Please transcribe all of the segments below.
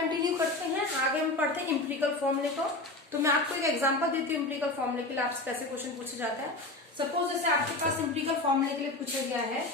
Continue करते हैं, आगे हम पढ़ते हैं इम्पिरिकल फॉर्मूले को। तो मैं आपको एक एग्जांपल देती हूँ इम्पिरिकल फॉर्मूले के लिए, आपसे कैसे क्वेश्चन पूछा जाता है। सपोज जैसे आपके पास इम्पिरिकल फॉर्मूले के लिए पूछा गया है,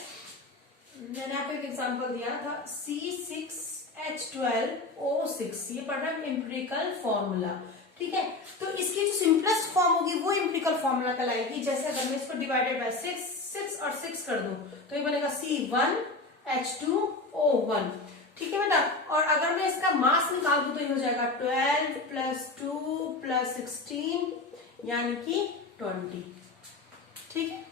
मैंने आपको एक एग्जांपल दिया था C6H12O6, ये पढ़ रहा है इम्पिरिकल फॉर्मूला, ठीक है। तो इसकी जो सिंपलेस्ट फॉर्म होगी वो इम्पिरिकल फॉर्मूला कहलाएगी। जैसे अगर मैं इसको डिवाइडेड बाय 6 और 6 कर दूं तो ये बनेगा C1H2O1, ठीक है बेटा। और अगर मैं इसका मास निकाल दूं तो ये हो जाएगा 12 + 2 + 16 यानी कि 20, ठीक है,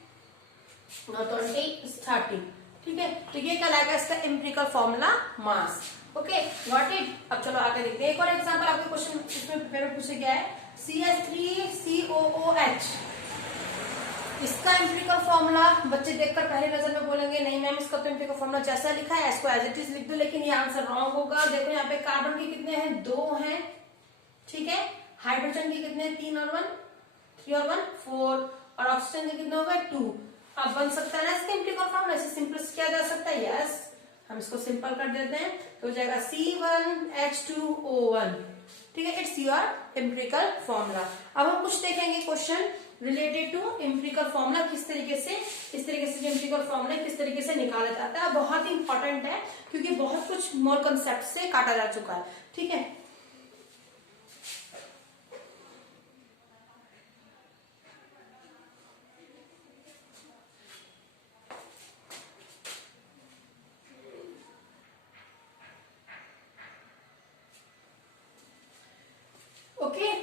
20 30, ठीक है। तो ये कहलाएगा इसका empirical formula mass. Okay, got it. अब चलो आगे देखते हैं। एक और एग्जांपल आपके क्वेश्चन इसमें पेपर पूछा गया है, CH3COOH, इसका एम्पिरिकल फॉर्मूला बच्चे देखकर पहले नजर में बोलेंगे नहीं मैम इसका तो एम्पिरिकल फॉर्मूला जैसा लिखा है इसको एज इट इज लिख दो, लेकिन ये आंसर रॉन्ग होगा। देखो यहाँ पे कार्बन के कितने हैं, 2 हैं, ठीक है। हाइड्रोजन के कितने हैं, 3 और 1, 3 और 1 4, और ऑक्सीजन के कितने हो गए, 2। अब बन सकता है ना इसका एम्पिरिकल फॉर्मूला, इसे सिंपलिस्ट किया जा सकता है, यस। हम इसको सिंपल कर देते हैं तो हो जाएगा C1H2O1, ठीक है। It's your empirical formula. अब हम कुछ देखेंगे question related to empirical formula, किस तरीके से एम्पिरिकल फॉर्मूला किस तरीके से निकाला जाता है। बहुत ही इंपॉर्टेंट है क्योंकि बहुत कुछ मोर कंसेप्ट से काटा जा चुका है, ठीक है।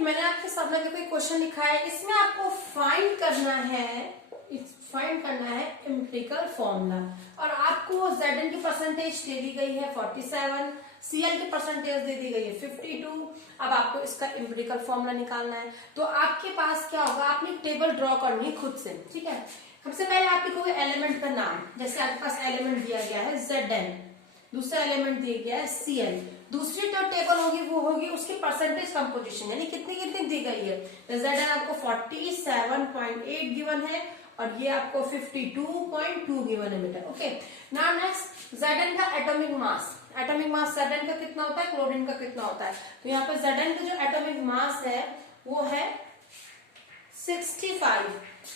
मैंने आपके सामने कोई क्वेश्चन लिखा है, इसमें आपको फाइंड करना है एम्पिरिकल फॉर्मूला। और आपको Zn की परसेंटेज दे दी गई है 47, Cl की परसेंटेज दे दी गई है 52। अब आपको इसका एम्पिरिकल फॉर्मूला निकालना है। तो आपके पास क्या होगा, आपने टेबल ड्रॉ करनी है खुद से, ठीक है। सबसे पहले आप लिखोगे एलिमेंट का नाम, जैसे आपके पास एलिमेंट दिया गया है Zn, दूसरा एलिमेंट दिया गया है Cl, दूसरी जो टेबल होगी वो होगी उसकी परसेंटेज कंपोजिशन, यानी कितनी कितनी दी गई है। तो Zn आपको 47.8 गिवन है और ये आपको 52.2 गिवन है बेटा। ओके, नाउ नेक्स्ट Zn का एटॉमिक मास Zn का कितना होता है, क्लोरीन का कितना होता है। तो यहाँ पे Zn का जो एटॉमिक मास है वो है 65,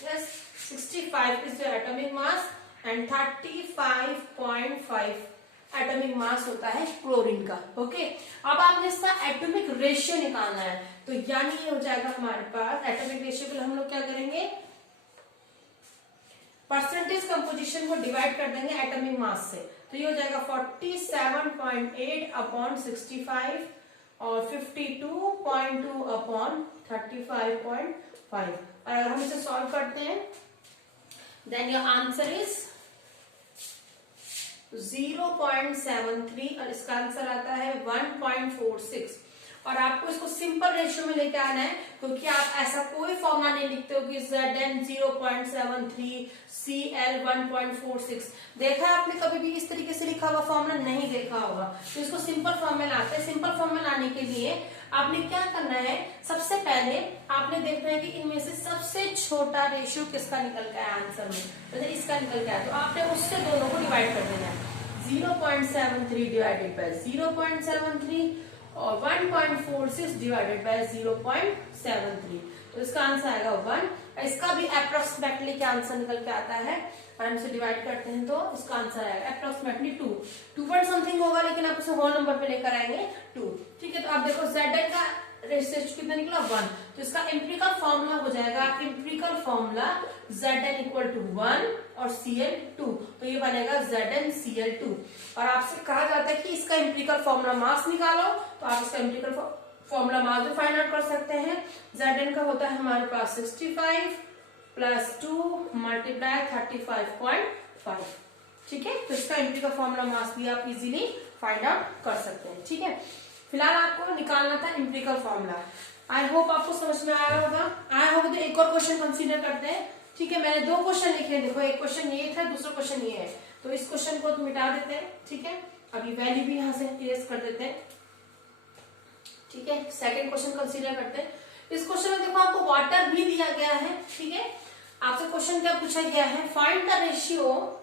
yes 65 is the atomic mass and 35.5 atomic mass होता है क्लोरीन का। ओके, अब आपने इसका एटॉमिक रेशियो निकालना है, तो यानी ये हो जाएगा हमारे पास एटॉमिक रेशियो के लिए हम लोग क्या करेंगे, परसेंटेज कंपोजिशन को डिवाइड कर देंगे एटॉमिक मास से। तो ये हो जाएगा 47.8/65 और 52.2/35.5। अगर हम इसे सॉल्व करते हैं देन योर आंसर इज 0.73 और इसका आंसर आता है 1.46। और आपको इसको सिंपल रेशियो में लेके आना है क्योंकि आप ऐसा कोई फॉर्मूला नहीं लिखते हो कि Zn 0.73 Cl 1.46। देखा है आपने कभी भी इस तरीके से लिखा हुआ फॉर्मूला, नहीं देखा होगा। तो इसको सिंपल फॉर्म में लाते हैं। सिंपल फॉर्म में लाने के लिए आपने क्या करना है, सबसे पहले आपने देखना है कि इनमें से सबसे छोटा रेशियो किसका निकल गया है आंसर में, तो इसका निकल गया। तो आपने उससे दोनों को डिवाइड कर देना है, 0.73 डिवाइडेड बाय 0.73 और 1.46 डिवाइडेड बाय 0.73। तो इसका आंसर आएगा 1। इसका भी अप्रोक्सीमेटली क्या आंसर निकल के आता है, हम इसे डिवाइड करते हैं तो इसका आंसर आएगा अप्रोक्सीमेटली 2 पॉइंट समथिंग होगा, लेकिन आप उसे होल नंबर पे लेकर आएंगे 2, ठीक है। तो आप देखो Zn का रेशियो कितना निकला 1, तो इसका एम्पिरिकल फॉर्मूला हो जाएगा एम्पिरिकल फॉर्मूला Zn = 1 और Cl 2, तो ये बनेगा ZnCl2। और आपसे कहा जाता है कि इसका एम्पिरिकल फॉर्मूला मास निकालो, तो आप इसका एम्पिरिकल फॉर्मूला मास भी फाइंड आउट कर सकते हैं। Zn का होता है हमारे पास 65 + 2 × 35.5, ठीक है। तो इसका एम्पिरिकल फॉर्मूला मास भी आप इजीली फाइंड आउट कर सकते हैं, ठीक है। फिलहाल आपको निकालना था एम्पिरिकल फॉर्मूला। आई होप आपको समझ में आया होगा। आई होप तो एक और क्वेश्चन कंसीडर करते हैं, ठीक है। मैंने 2 क्वेश्चन लिखे, देखो एक क्वेश्चन ये था, दूसरा क्वेश्चन ये है। तो इस क्वेश्चन को मिटा देते हैं, ठीक है। अभी वैल्यू भी यहाँ से इरेज कर देते हैं, ठीक है। सेकंड क्वेश्चन कंसीडर करते हैं। इस क्वेश्चन में देखो आपको वाटर भी दिया गया है, ठीक है। आपसे क्वेश्चन क्या पूछा गया है, find the ratio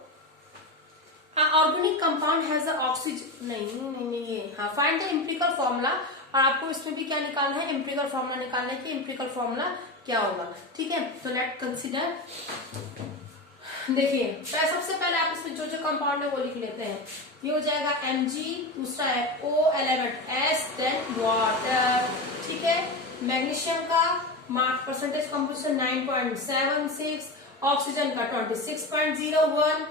organic compound has a oxygen, नहीं ये, हाँ, फाइंड द एम्पिरिकल फॉर्मूला। और आपको इसमें भी क्या निकालना है, एम्पिरिकल फॉर्मूला निकालना है कि एम्पिरिकल फॉर्मूला क्या होगा। ठीक है, तो लेट कंसीडर। देखिए सबसे पहले आप इसमें जो जो कंपाउंड है वो लिख लेते हैं। ये हो जाएगा Mg, दूसरा है O11S, देन वाटर। ठीक है, मैग्नीशियम का मार्क परसेंटेज कंपोजिशन 9.76, ऑक्सीजन का 26.01,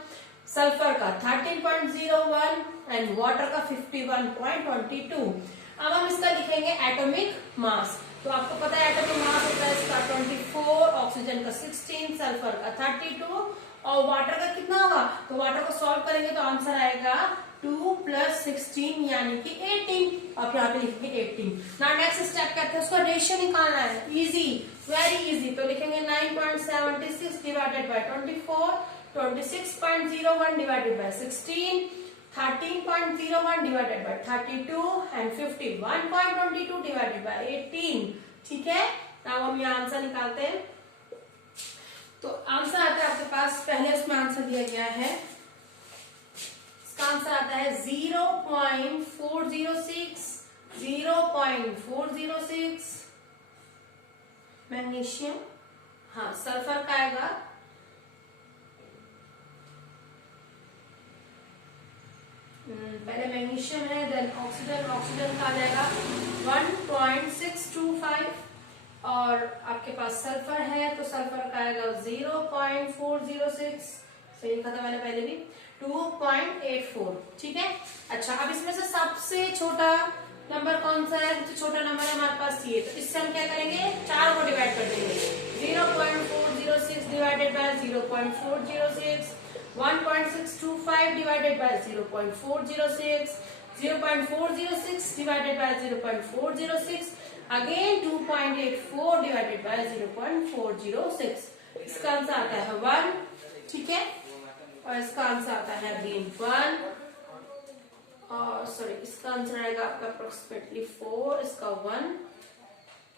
सल्फर का 13.01 एंड वाटर का 51.22। अब हम इसका लिखेंगे एटॉमिक मास। तो आपको पता है एटॉमिक मास होता है इसका 24, ऑक्सीजन का 16, सल्फर का 32 और वाटर का कितना होगा। तो वाटर को सॉल्व करेंगे तो आंसर आएगा 2 + 16 यानी कि 18। आप यहाँ पे लिखेंगे 18। ना नेक्स्ट स्टेप कहते हैं उसका रेशियो निकालना है, इजी, वेरी इजी। तो लिखेंगे 9.76 divided by 24, 26.01 divided by 16, 13.01 divided by 32 and 51.22 divided by 18। ठीक है, अब हम यहाँ आंसर निकालते हैं। तो आंसर आता है आपके पास, पहले उसमें आंसर दिया गया है, इसका आंसर आता है 0.406, 0.406 मैग्नीशियम। हाँ, सल्फर का आएगा पहले मैग्नीशियम है, देन ऑक्सीजन, ऑक्सीजन का आ जाएगा 1.625 और आपके पास सल्फर है तो सल्फर का आएगा 0.406, सही लिखा था मैंने पहले भी, 2.84। ठीक है, अच्छा अब इसमें से सबसे छोटा नंबर कौन सा है, सबसे छोटा नंबर है हमारे पास ये। तो इससे हम क्या करेंगे, 4 को डिवाइड कर देंगे। 0.406 divided by 0.406, 1.625 divided by 0.406, 0.406 divided by 0.406, again 2.84 divided by 0.406। इसका आंसर आता है 1। ठीक है, और इसका आंसर आता है अगेन 1 और सॉरी इसका आंसर आएगा आपका अप्रोक्सीमेटली 4, इसका 1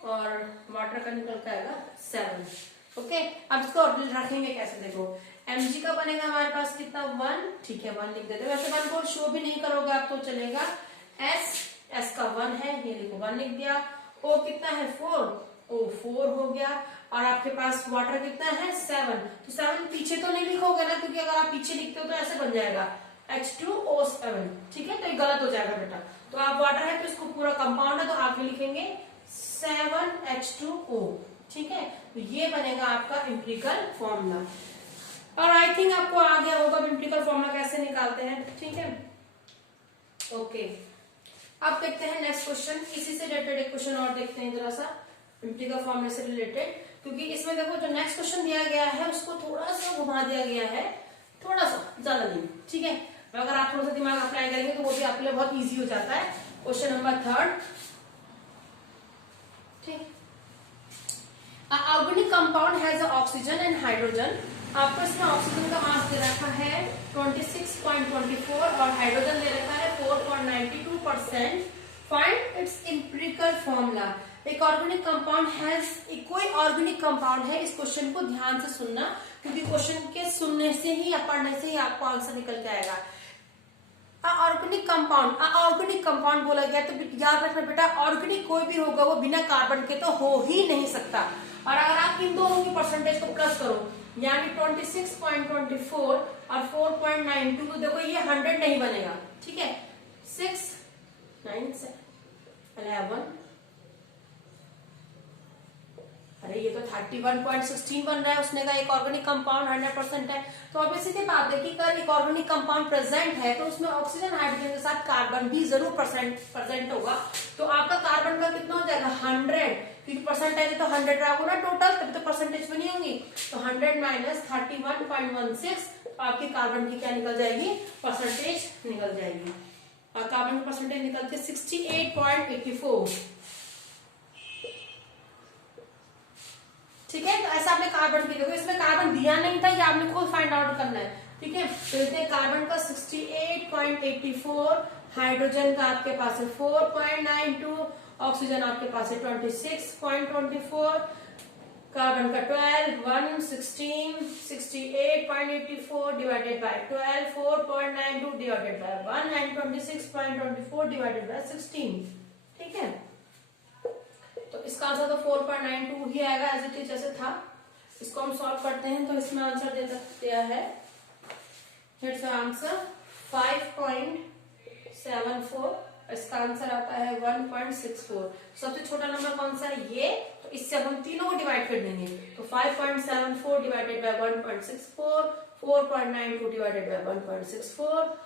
और वाटर का निकल का आएगा 7। ओके, अब इसको रखेंगे कैसे, देखो Mg का बनेगा हमारे पास कितना 1। ठीक है, 1 लिख देते हैं, वैसे 1 को शो भी नहीं करोगे आप तो चलेगा। S का 1 है, ये देखो 1 लिख दिया। O कितना है 4, O 4 हो गया। और आपके पास वाटर कितना है 7, तो 7 पीछे तो नहीं लिखोगे ना, क्योंकि अगर आप पीछे लिखते हो तो ऐसे बन जाएगा H2O7। ठीक है, तो ये गलत हो जाएगा बेटा। तो आप वाटर है तो इसको पूरा कंपाउंड है तो आप लिखेंगे 7H2O। ठीक है, तो ये बनेगा आपका एम्पिरिकल फॉर्मूला। और आई थिंक आपको आ गया होगा एम्पिरिकल फॉर्मूला कैसे निकालते हैं। ठीक है, ओके, अब देखते हैं नेक्स्ट क्वेश्चन। इसी से रिलेटेड एक क्वेश्चन और देखते हैं जरा सा, एम्पिरिकल फॉर्मूला से रिलेटेड, क्योंकि इसमें देखो जो नेक्स्ट क्वेश्चन दिया गया है उसको थोड़ा सा घुमा दिया गया है, थोड़ा सा, ज्यादा नहीं। ठीक है, अगर आप थोड़ा सा दिमाग अप्लाई करेंगे तो वो भी आपके लिए बहुत ईजी हो जाता है। Question number 3। ठीक, organic compound has oxygen and hydrogen. आपको इसमें ऑक्सीजन का मास दे रखा है 26.24 और हाइड्रोजन दे रखा है 4.92%। Find its empirical formula. एक ऑर्गेनिक कंपाउंड हैज, कोई ऑर्गेनिक कंपाउंड है, इस क्वेश्चन को ध्यान से सुनना, क्योंकि क्वेश्चन के सुनने से ही या पढ़ने से ही आपको आंसर निकल के आएगा। ऑर्गेनिक कंपाउंड, ऑर्गेनिक कंपाउंड बोला गया तो याद रखना बेटा, ऑर्गेनिक कोई भी होगा वो बिना कार्बन के तो हो ही नहीं सकता। और अगर आप इन दोनों की परसेंटेज को प्लस करो, यानी 26.24 और 4.92, तो देखो ये 100 नहीं बनेगा। ठीक है, 6, 9, 11, अरे ये तो 31.16 बन रहा है। उसने कहा एक ऑर्गेनिक कंपाउंड 100% है, तो अब सीधी बात है कि अगर एक ऑर्गेनिक कंपाउंड प्रेजेंट है तो उसमें ऑक्सीजन हाइड्रोजन के साथ कार्बन भी जरूर प्रेजेंट होगा। तो आपका कार्बन का कितना हो जाएगा 100, क्योंकि परसेंटेज तो 100 रहोगे ना टोटल, तभी तो परसेंटेज बनी होंगी। तो 100 - 31.16, आपकी कार्बन की क्या निकल जाएगी, परसेंटेज निकल जाएगी। और कार्बन की परसेंटेज निकलती है 68.84। ठीक है, तो ऐसा आपने कार्बन की, देखो इसमें कार्बन दिया नहीं था, ये आपने खुद फाइंड आउट करना है। ठीक है, तो इसमें कार्बन का 68.84, हाइड्रोजन का आपके पास है 4.92, ऑक्सीजन आपके पास है 26.24, कार्बन का 12, 1, 16, 68.84 divided by 12, 4.92 divided by 1 and 26.24 divided by 16। ठीक है, तो इसका आंसर तो 4.92 ही आएगा एज इट इज जैसे था। इसको हम सॉल्व करते हैं तो इसमें आंसर दे दिया है, इट्स आंसर 5.74। इसका आंसर आता है 1.64। सबसे छोटा नंबर कौन सा है ये, तो इससे अब हम तीनों को डिवाइड कर देंगे। तो 5.74 divided by 1.64, 4.92 divided by 1.64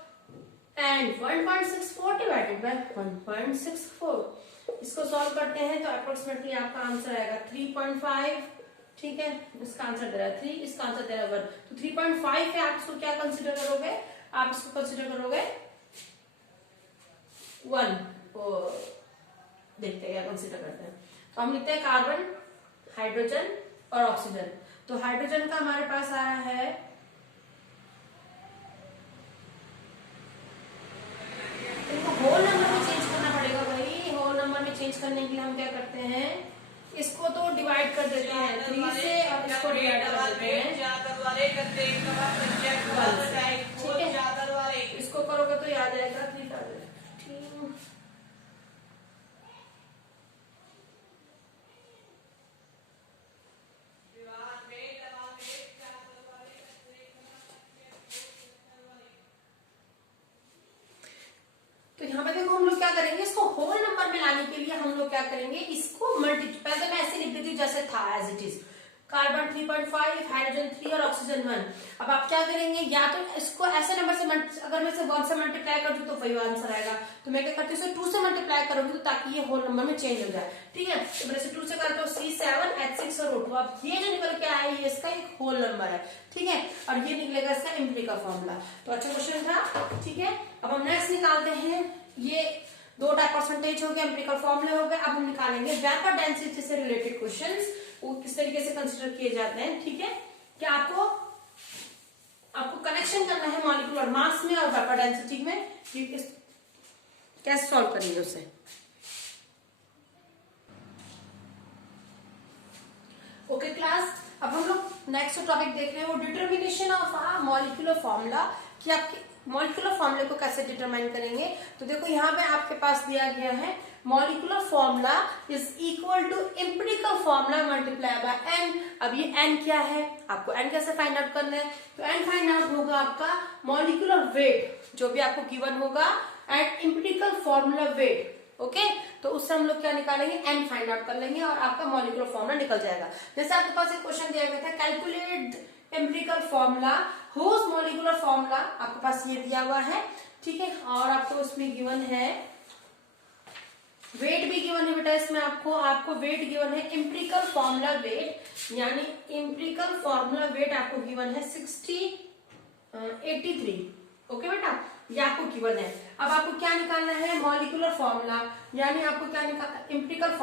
and 1.64 divided by 1.64। इसको सॉल्व करते हैं तो अप्रोक्सीमेटली आपका आंसर आएगा 3.5। ठीक है, इसका आंसर दे रहा है 3, इसका आंसर दे रहा है 1। तो 3.5 है, आप इसको क्या कंसिडर करोगे, आप इसको कंसिडर करोगे 1। देखते हैं क्या कंसिडर करते हैं। तो हम लिखते हैं कार्बन, हाइड्रोजन और ऑक्सीजन। तो हाइड्रोजन का हमारे पास आया है इनको होल नंबर में चेंज करना पड़ेगा भाई। होल नंबर में चेंज करने के लिए हम क्या करते हैं, इसको तो डिवाइड कर देते हैं 3 से और इसको डिवाइड कर देते हैं। ठीक है, इसको करोगे तो याद आएगा 3। तो यहाँ पे देखो हम लोग क्या करेंगे, इसको होल नंबर में लाने के लिए हम लोग क्या करेंगे, इसको मल्टीप्लाई, पहले मैं ऐसे लिख देती हूँ जैसे था as it is, carbon 3.5, hydrogen 3 और ऑक्सीजन 1। अब आप क्या करेंगे, या तो इसको ऐसे नंबर से अगर मैं इसे 1 से मल्टीप्लाई कर दूं तो वही आंसर आएगा। तो मैं क्या करती हूँ, इसे 2 से मल्टीप्लाई करूंगी तो ताकि ये होल नंबर में चेंज हो जाए। ठीक है, तो मैं इसे 2 से करता हूँ C7H6 और O2। अब ये जो निकल के आया ये इसका एक होल नंबर है। ठीक है, और ये निकलेगा इसका एम्पिरिकल फॉर्मूला। तो अच्छा क्वेश्चन था। ठीक है, अब हम नेक्स्ट निकालते हैं, ये 2 टाइप परसेंटेज हो गया, एम्पिरिकल फॉर्मूले हो गए। अब हम निकालेंगे वेपर डेंसिटी से रिलेटेड क्वेश्चंस, वो किस तरीके से कंसीडर किए जाते हैं। ठीक है, कि आपको कनेक्शन करना है मॉलिक्यूलर मास में और वेपर डेंसिटी में, कैसे सॉल्व करेंगे उसे। ओके क्लास, अब हम लोग नेक्स्ट टॉपिक देख रहे हैं, वो डिटर्मिनेशन ऑफ मॉलिक्यूलर फॉर्मूला, कि आपके मॉलिक्यूलर फॉर्मूले को कैसे डिटरमाइन करेंगे। तो देखो यहाँ पे आपके पास दिया गया है molecular formula is equal to empirical formula multiply by n. अब ये एन क्या है, आपको एन कैसे फाइंड आउट करना है, तो एन फाइंड आउट होगा आपका मॉलिक्यूलर वेट जो भी आपको गिवन होगा and empirical formula wait. Okay, तो उससे हम लोग क्या निकालेंगे, एन फाइंड आउट कर लेंगे और आपका मॉलिक्यूलर फॉर्मूला निकल जाएगा। जैसे आपके पास एक क्वेश्चन दिया गया था, calculate empirical formula whose molecular formula, आपके पास ये दिया हुआ है। ठीक है, और आपको उसमें गिवन है वेट भी गिवन है बेटा, इसमें आपको वेट गिवन है, एम्पिरिकल फॉर्मूला वेट, यानी एम्पिरिकल फॉर्मूला वेट आपको गिवन है 83। ओके बेटा, ये आपको गिवन है। अब आपको क्या निकालना है, मॉलिक्यूलर फॉर्मूला, यानी आपको क्या निकालना, एम्पिरिकल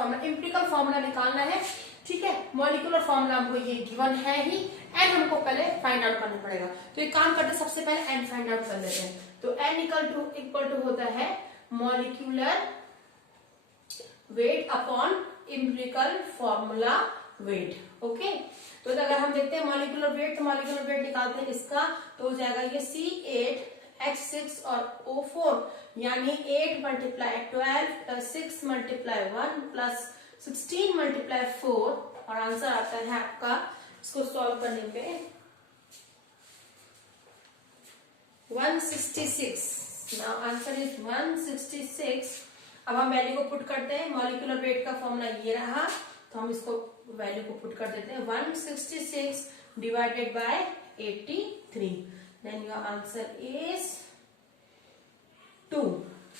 फॉर्मूला निकालना है। ठीक है, मॉलिक्यूलर फॉर्मूला हमको ये गिवन है ही, एन हमको पहले फाइंड आउट करना पड़ेगा। तो एक काम करते हैं, सबसे पहले एन फाइंड आउट कर लेते हैं। तो एन इक्वल टू होता है molecular weight upon empirical formula wait. Okay, तो अगर हम देखते हैं मॉलिक्यूलर वेट, तो मॉलिक्यूलर वेट निकालते हैं इसका, तो हो जाएगा ये C8H6 और O4, यानी 8 multiply 12 plus 6 multiply 1 plus 16 multiply 4, और आंसर आता है आपका, इसको सॉल्व करने पे 166। Now answer is 166। अब हम वैल्यू को पुट करते हैं, मॉलिक्यूलर वेट का फॉर्मूला ये रहा, तो हम इसको वैल्यू को पुट कर देते हैं 166 divided by 83, then your answer is 2।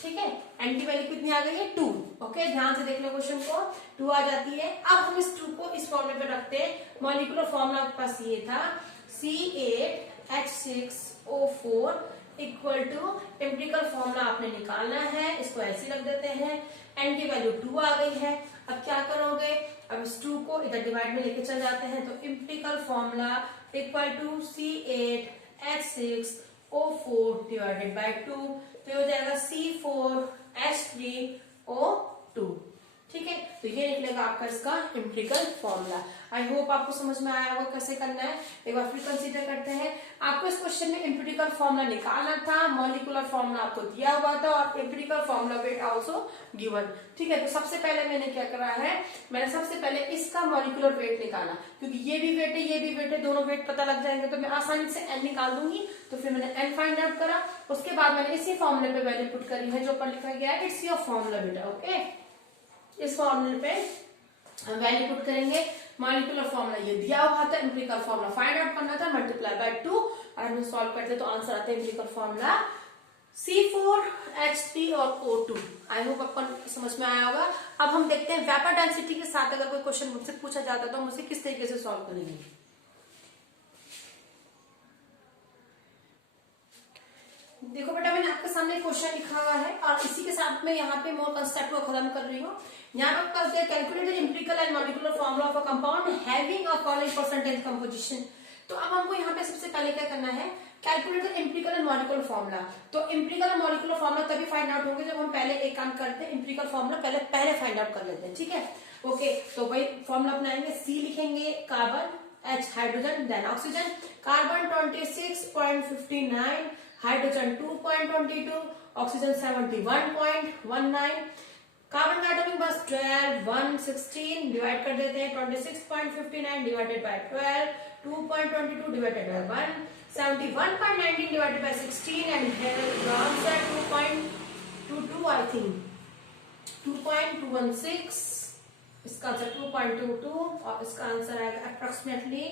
ठीक है, एन की वैल्यू कितनी आ गई है, 2। ओके, ध्यान से देख लो क्वेश्चन को, 2 आ जाती है। अब हम इस 2 को इस फॉर्मूले पे रखते हैं। मॉलिक्यूलर फॉर्मूला आपके पास ये था C8H6O4 equal to empirical formula आपने निकालना है, इसको ऐसे रख देते हैं। एन की वैल्यू 2 आ गई है। अब क्या करोगे, अब इस 2 को इधर डिवाइड में लेके चल जाते हैं, तो empirical formula equal to C8H6O4 divided by 2, तो हो जाएगा C4H3O2। ठीक है, तो ये निकलेगा आपका इसका एम्पिरिकल फॉर्मूला। आई होप आपको समझ में आया होगा कैसे करना है। एक बार फिर कंसीडर करते हैं। आपको इस क्वेश्चन में एम्पिरिकल फॉर्मूला निकालना था, मॉलिक्यूलर फॉर्मूला आपको दिया हुआ था और empirical formula wait also given. ठीक है, तो सबसे पहले मैंने क्या करा है, मैंने सबसे पहले इसका मॉलिक्यूलर वेट निकाला, क्योंकि ये भी वेट है ये भी वेट है, दोनों वेट पता लग जाएंगे तो मैं आसानी से n निकाल दूंगी। तो फिर मैंने n फाइंड आउट करा, उसके बाद मैंने इसी फॉर्मूले पे वैल्यू पुट करी है जो ऊपर लिखा गया है, इट्स योर फॉर्मूला बेटा। ओके, इस फॉर्मूले पे वैल्यू पुट करेंगे। मॉलिक्यूलर फॉर्मूला ये दिया हुआ था, एम्पिरिकल फॉर्मूला फाइंड आउट करना था, मल्टीप्लाई बाय 2 और हम सॉल्व करते तो आंसर आता है एम्पिरिकल फॉर्मूला C4H3 और O2। आई होप आपको समझ में आया होगा। अब हम देखते हैं वेपर डेंसिटी के साथ अगर कोई क्वेश्चन मुझसे पूछा जाता तो हम उसे किस तरीके से सॉल्व करेंगे। देखो बेटा, मैंने आपके सामने क्वेश्चन लिखा हुआ है और इसी के साथ में यहाँ पे मोर कंसेप्ट को खत्म कर रही हूँ। यहाँ पर करते हैं calculate the empirical and molecular formula of a compound having a following percentage composition. तो अब हमको यहाँ पे सबसे पहले क्या करना है, calculate the empirical and molecular formula. तो एम्पिरिकल और मॉलिक्यूलर फॉर्मूला तभी फाइंड आउट होंगे जब हम पहले एक काम करते हैं, एम्पिरिकल फॉर्मूला पहले फाइंड आउट कर लेते हैं। ठीक है, ओके, तो वही फॉर्मूला अपनाएंगे। C लिखेंगे carbon, H hydrogen, then oxygen. Carbon 26.59, hydrogen 2.22, oxygen 71.19। Carbon का एटॉमिक मास 12, 1, 16 डिवाइड कर देते हैं। 26.59 divided by 12, 2.22 divided by 1, 71.19 divided by 16 and here answer 2.22 I think 2.216। इसका आंसर 2.22 और इसका आंसर आएगा अप्रोक्सीमेटली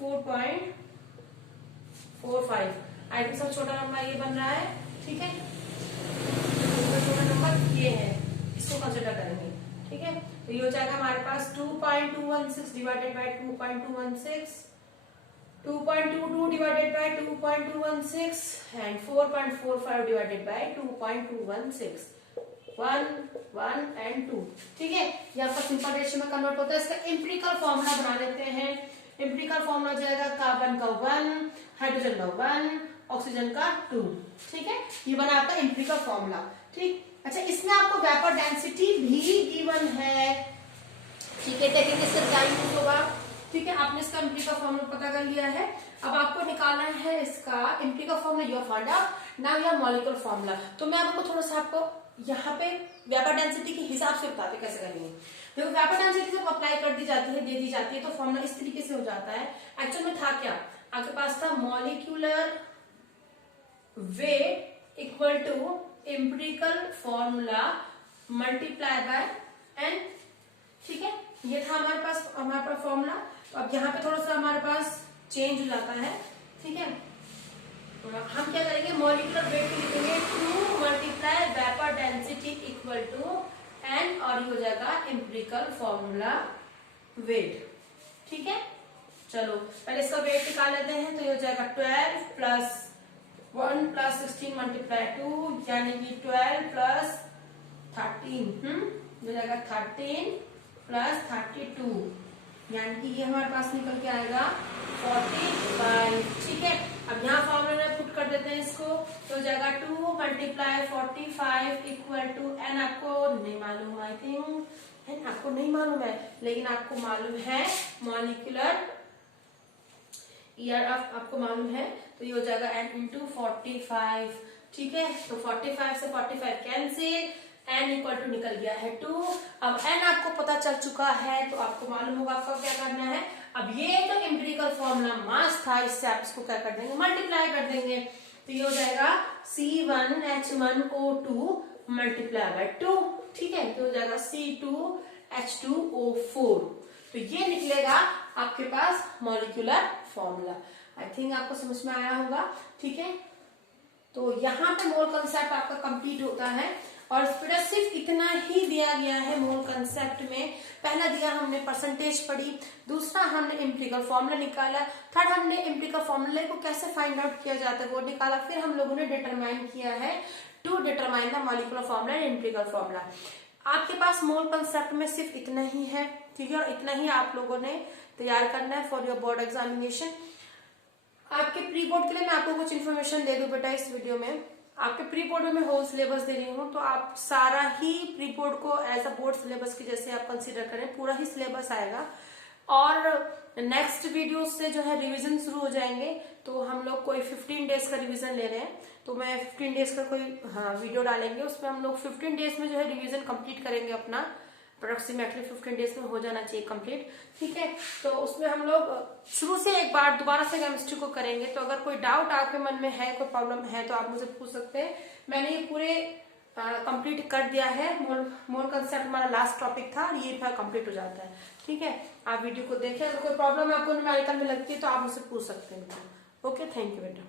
4.45। आई थिंक सब छोटा नंबर ये बन रहा है। ठीक है, छोटा नंबर ये है, इसको कंसिडर करेंगे। ठीक है, तो ये हो जाएगा हमारे पास 2.216 divided by 2.216, 2.22 divided bye 2.216 and 4.45 divided by 2.216, 1, 1 and 2। ठीक है, ये आपका सिंपल रेशियो में कन्वर्ट होता है। इसका एम्पिरिकल फॉर्मूला बना लेते हैं। एम्पिरिकल फॉर्मूला हो जाएगा कार्बन का 1, हाइड्रोजन का 1, ऑक्सीजन का 2। ठीक है, ये बना आपका एम्पिरिकल फॉर्मूला। ठीक, अच्छा, इसमें आपको वेपर डेंसिटी भी गिवन है। ठीक है, टेकिंग इसका टाइम यूज होगा। ठीक है, आपने इसका एम्पिरिकल फॉर्मूला पता कर लिया है। अब आपको निकालना है इसका empirical formula, your find out now your molecular formula. तो मैं आपको थोड़ा सा आपको यहाँ पे वेपर डेंसिटी के हिसाब से बताते कैसे करेंगे। देखो, वेपर डेंसिटी जब अप्लाई कर दी जाती है, दे दी जाती है, तो फॉर्मूला इस तरीके से हो जाता है। एक्चुअल में था क्या, आपके पास था molecular weight equal to empirical formula multiply by n। ठीक है, ये था हमारे पास फॉर्मूला। तो अब यहाँ पे थोड़ा सा हमारे पास चेंज हो जाता है। ठीक है, हम क्या करेंगे, मॉलिक्यूलर वेट लिखेंगे 2 multiply vapour density equal to n और ये हो जाएगा एम्पिरिकल फॉर्मूला वेट। ठीक है, चलो पहले इसका वेट निकाल लेते हैं। तो ये हो जाएगा 12 प्लस 1 प्लस 16 मल्टीप्लाई 2 यानी कि 12 प्लस 13, हो जाएगा 13 प्लस 32 यानी कि ये हमारे पास निकल के आएगा 45। ठीक है, अब यहाँ फॉर्मूला में पुट कर देते हैं इसको। तो हो जाएगा 2 मल्टीप्लाई 45 इक्वल टू n। आपको नहीं मालूम, आई थिंक है, आपको नहीं मालूम है, लेकिन आपको मालूम है मॉलिक्यूलर ईयर आपको मालूम है। तो ये हो जाएगा n इंटू 45। ठीक है, तो 45 से 45 कैंसिल, n इक्वल टू निकल गया है 2। अब n आपको पता चल चुका है तो आपको मालूम होगा आपको क्या करना है। अब ये जो एम्पिरिकल फॉर्मूला मास था, इससे आप इसको क्या कर देंगे, मल्टीप्लाई कर देंगे। तो ये हो जाएगा C1H1O2 मल्टीप्लाई बाय 2। ठीक है, तो हो जाएगा C2H2O4। तो ये निकलेगा आपके पास मॉलिक्यूलर फॉर्मूला। आई थिंक आपको समझ में आया होगा। ठीक है, तो यहाँ पे मोल कंसेप्ट आपका कंप्लीट होता है और बेटा सिर्फ इतना ही दिया गया है मोल कंसेप्ट में। पहला दिया हमने परसेंटेज पढ़ी, दूसरा हमने एम्पिरिकल फॉर्मूला निकाला, थर्ड हमने एम्पिरिकल फॉर्मूले को कैसे फाइंड आउट किया जाता है वो निकाला, फिर हम लोगों ने डिटरमाइन किया है to determine the molecular formula and empirical formula. आपके पास मोल कंसेप्ट में सिर्फ इतना ही है। ठीक है, और इतना ही आप लोगों ने तैयार करना है फॉर योर बोर्ड एग्जामिनेशन। आपके प्री बोर्ड के लिए मैं आपको कुछ इन्फॉर्मेशन दे दूं बेटा इस वीडियो में। आपके प्री बोर्ड में मैं होल सिलेबस दे रही हूँ, तो आप सारा ही प्री बोर्ड को एज अ बोर्ड सिलेबस के जैसे आप कंसीडर करें, पूरा ही सिलेबस आएगा। और नेक्स्ट वीडियो से जो है रिवीजन शुरू हो जाएंगे, तो हम लोग कोई 15 डेज का रिवीजन ले रहे हैं, तो मैं 15 डेज का कोई वीडियो डालेंगे, उसमें हम लोग 15 डेज में जो है रिवीजन कंप्लीट करेंगे अपना, अप्रोक्सीमेटली 15 डेज में हो जाना चाहिए कंप्लीट, ठीक है। तो उसमें हम लोग शुरू से एक बार दोबारा से केमिस्ट्री को करेंगे। तो अगर कोई डाउट आपके मन में है, कोई प्रॉब्लम है, तो आप मुझे पूछ सकते हैं। मैंने ये पूरे कंप्लीट कर दिया है। मोल कंसेप्ट हमारा लास्ट टॉपिक था, ये कंप्लीट हो जाता है, ठीक है। आप वीडियो को देखें, अगर कोई प्रॉब्लम आपको न्यूमेरिकल में लगती है तो आप मुझसे पूछ सकते हैं। ओके, थैंक यू बेटा।